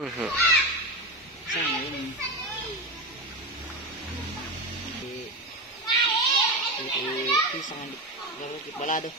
Mhm. Sana ini di pisang di balado.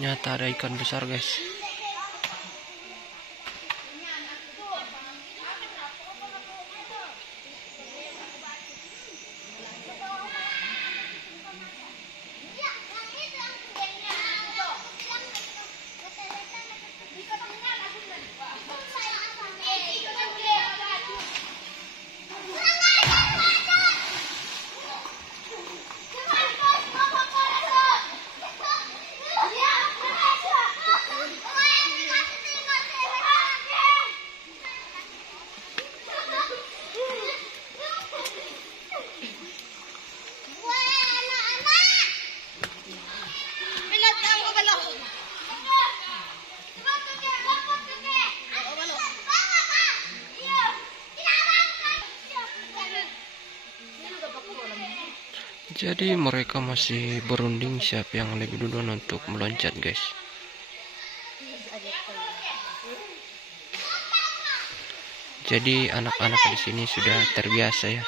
Nyata ada ikan besar, guys. Jadi mereka masih berunding siapa yang lebih duluan untuk meloncat, guys. Jadi anak-anak di sini sudah terbiasa ya.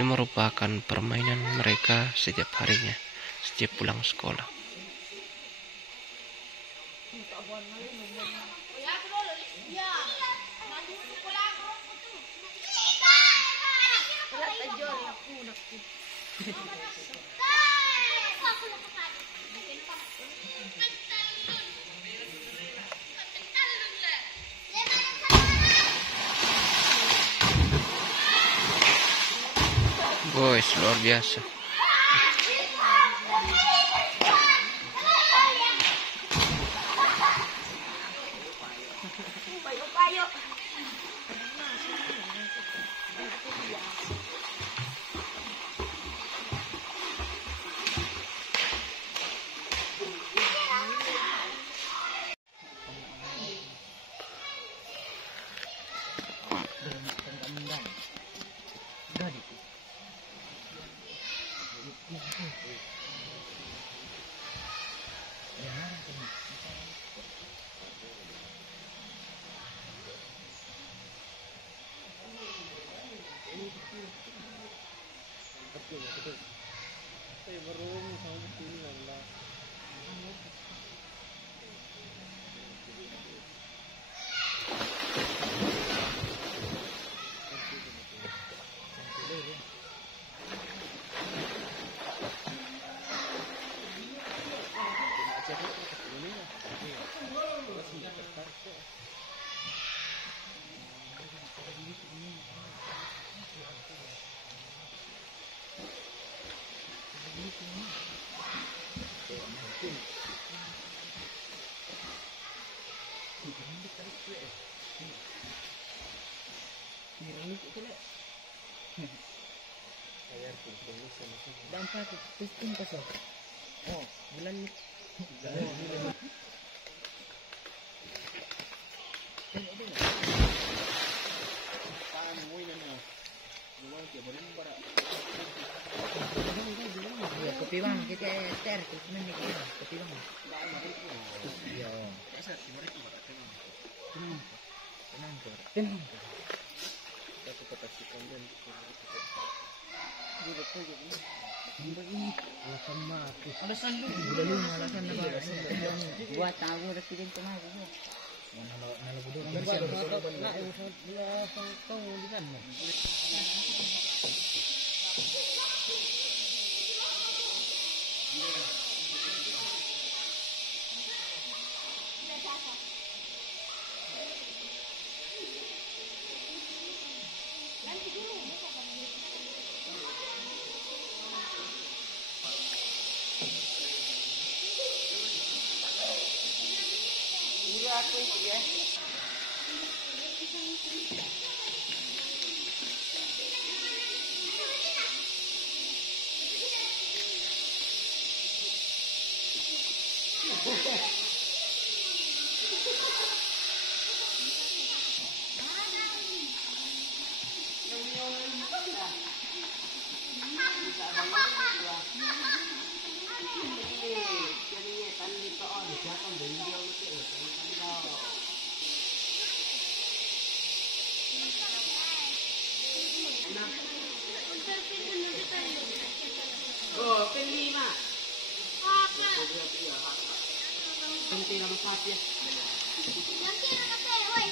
Ini merupakan permainan mereka setiap harinya, setiap pulang sekolah. Guys, luar biasa. Dan satu piston pasok. Oh, bulan ni. Ya, kopi bang, kita ter, kita ni kopi bang. Ya. Tenang. Aku pastikan dan alasan lu alasan gua tahu residen kemarin oh, pelima. Apa? Penting nama sapi ya. Nanti nama saya, oi.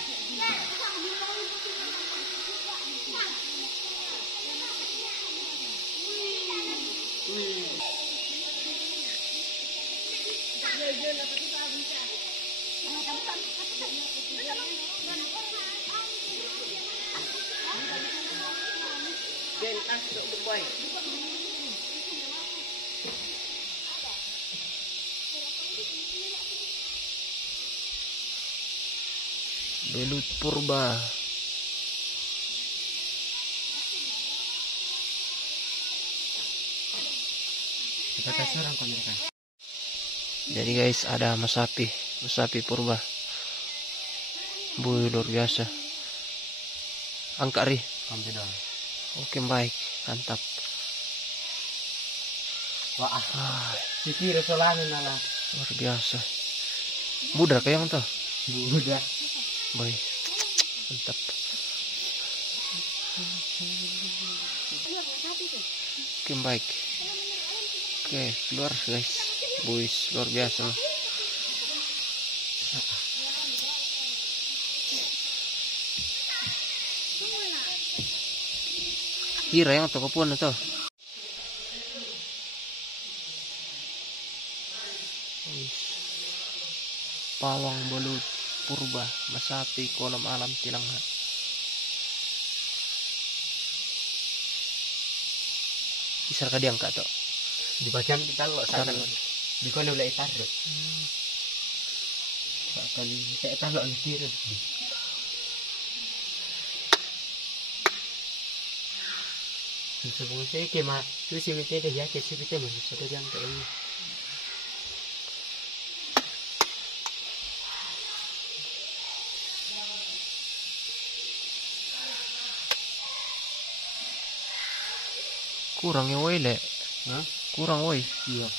Gentas untuk boy. Belut purba. Kita kasih orang pemirsa. Jadi guys, ada masapi purba. Buih luar biasa. Angkat ri. Ambil dong. Oke baik, mantap. Wah, sisi resolangan nala. Luar biasa. Mudah kayang tuh. Mudah. Baik, mantap. Oke baik. Oke, keluar guys. Buih luar biasa. Kira yang toko pun itu. Pawang belut purba masapi kolam alam Tilangha. Bisa ka diangkat to. Dibacam kita lo sana. Di kono mulai taruh. Kali saya taruh di kiri. Sebelum saya kema, tu sih kita dah ya kita kita masih sudah yang tak ini. Kurang ya woi le. Hah? Kurang woi. Iya.